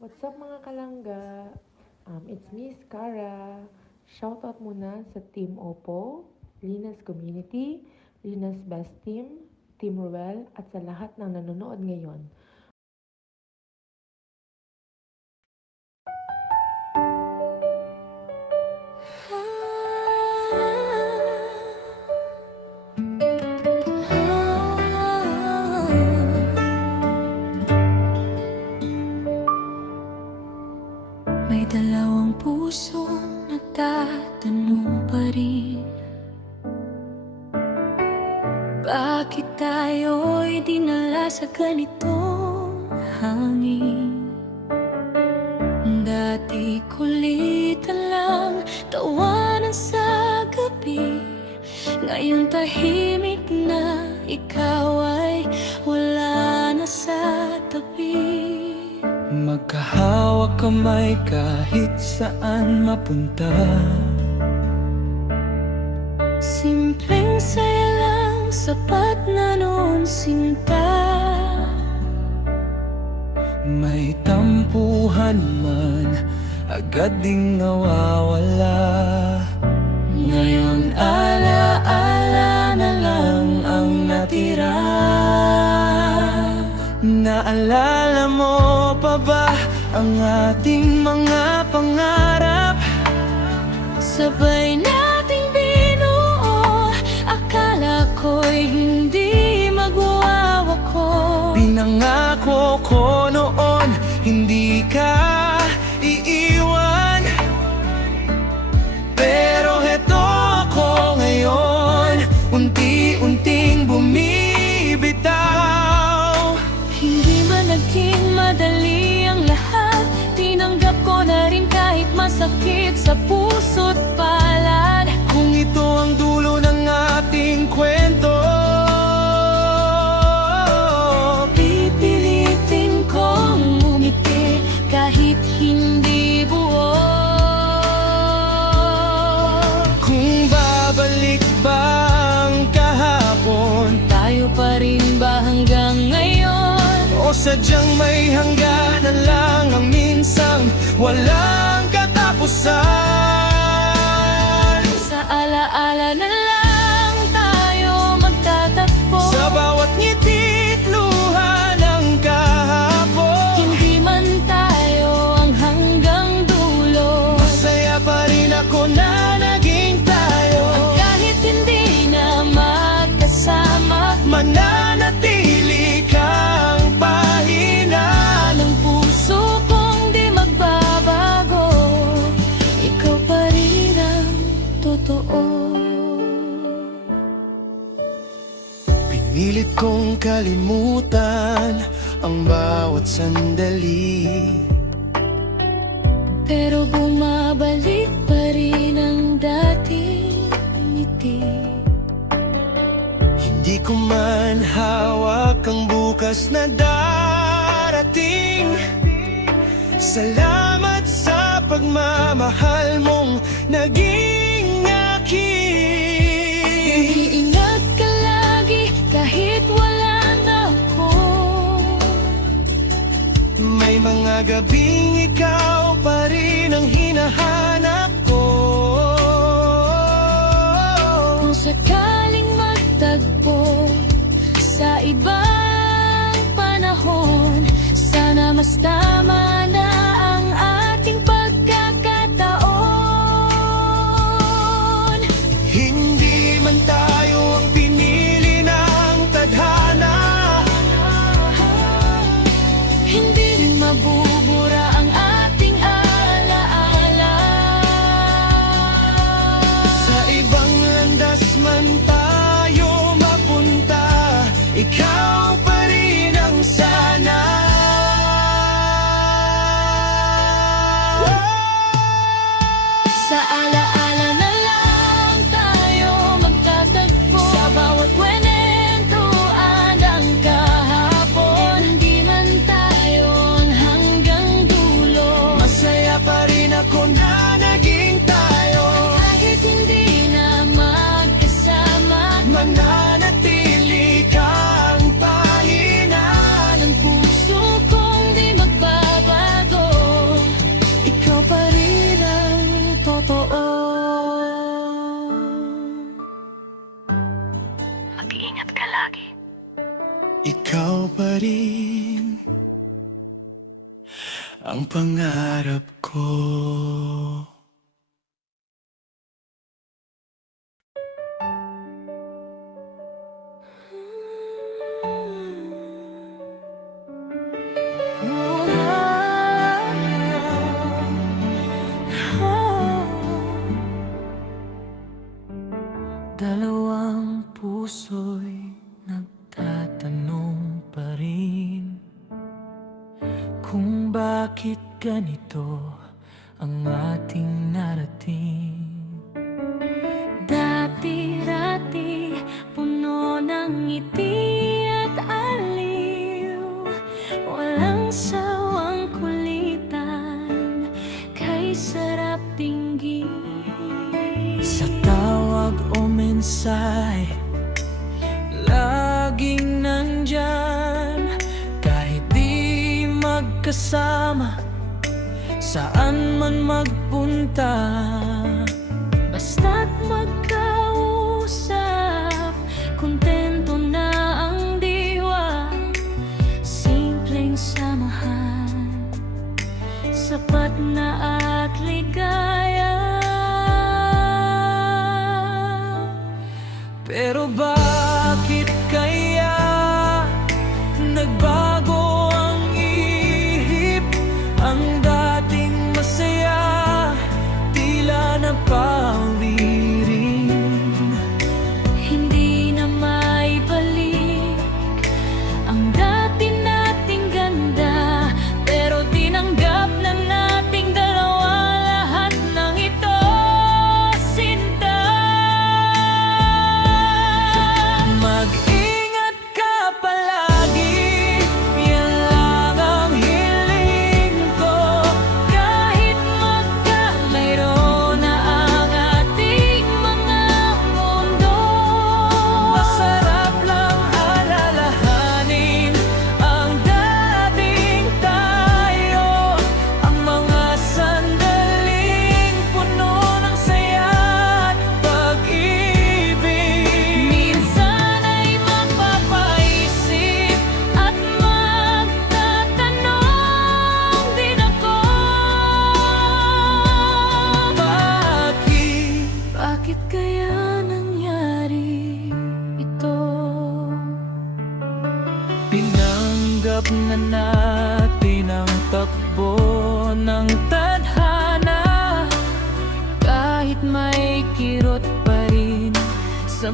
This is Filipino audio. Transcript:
What's up mga kalangga? It's Miss Cara. Shoutout muna sa Team Oppo, Linas Community, Linas Best Team, Team Ruel, at sa lahat ng nanonood ngayon. May dalawang puso nagtatanong pa rin, bakit tayo'y dinala sa ganitong hangin? Dati kulitan lang, tawanan sa gabi, ngayon tahimik na, ikaw ay wala na sa tabi. Magkahawak kamay kahit saan mapunta. Simpleng saya lang, sapat na noon sinta. May tampuhan man, agad ding nawawala. Ngayon ala-ala na lang ang natira. Naalala mo pa ba ang ating mga pangarap? Sabay nating binuo, akala ko'y hindi magwawako. Pinangako ko noon, hindi ka iiwan. Pero heto ako ngayon, unti-unting bumibitaw. Hindi man naging madali ang lahat, tinanggap ko na rin kahit masakit sa puso't palad. Kung ito ang dulo ng ating kwento, pipilitin kong umiti kahit hindi buo. kung babalik ba ang kahapon, Tayo pa rin ba hanggang ngayon? o sadyang may hangganan lang ang minsang walang katapusan? Sa alaala na lang tayo magtatagpo. Sa bawat ngiti't luha ng kahapon, Hindi man tayo ang hanggang dulo, masaya pa rin ako na naging tayo. kahit hindi na magkasama. Mananatili kang pahina Ng puso kong di magbabago, ikaw pa rin ang totoo. Pinilit kong kalimutan ang bawat sandali, Pero bumabalik pa rin ang dating ngiti. hindi ko man hawak ang bukas na darating. Salamat sa pagmamahal mong naging akin. Iingat ka lagi kahit wala na ako. May mga gabing ikaw pa rin ang hinahanap ko. Kung sakaling magtagpo sa ibang panahon, sana mas tama na ang ating pagkakataon. Hindi man tayo ang pinili ng tadhana, Hindi rin mabubura ang ating alaala. sa ibang landas man tayo mapunta, ikaw pa rin ang sana. Sa alaala na lang tayo magtatagpo. Sa bawat kwentuhan ng kahapon, hindi man tayo ang hanggang dulo, Masaya pa rin ako na naging tayo. kahit hindi na magkasama. Mananatili kang pahina Ng puso kong di magbabago, ang pangarap ko. Dalawang puso'y nagtatanong pa rin kung bakit ganito ang ating narating. Dati-rati, puno ng ngiti at aliw, walang sawang kulitan, kay sarap dinggin. Sa tawag o mensahe, laging nandyan. Kahit di magkasama, saan man magpunta, Basta't magkausap, kontento na ang diwa. Simpleng samahan, sapat na at ligaya. pero bakit kaya nagbago ang ihip? Ang dating masaya, tila napawirin. Hindi na maibalik ang dati nating ganda, pero tinanggap na nating dalawa lahat ng ito, sinta. Mag-ingat ka palagi, yan lang ang hiling ko. Kahit magkalayo na ang ating mga mundo, Masarap lang alalahanin ang dating tayo, ang mga sandaling puno ng saya at pag-ibig. minsan ay mapapaisip at magtatanong din ako, bakit kaya nangyari ito? Tinanggap na natin ang takbo ng tadhana, Kahit may kirot pa rin sa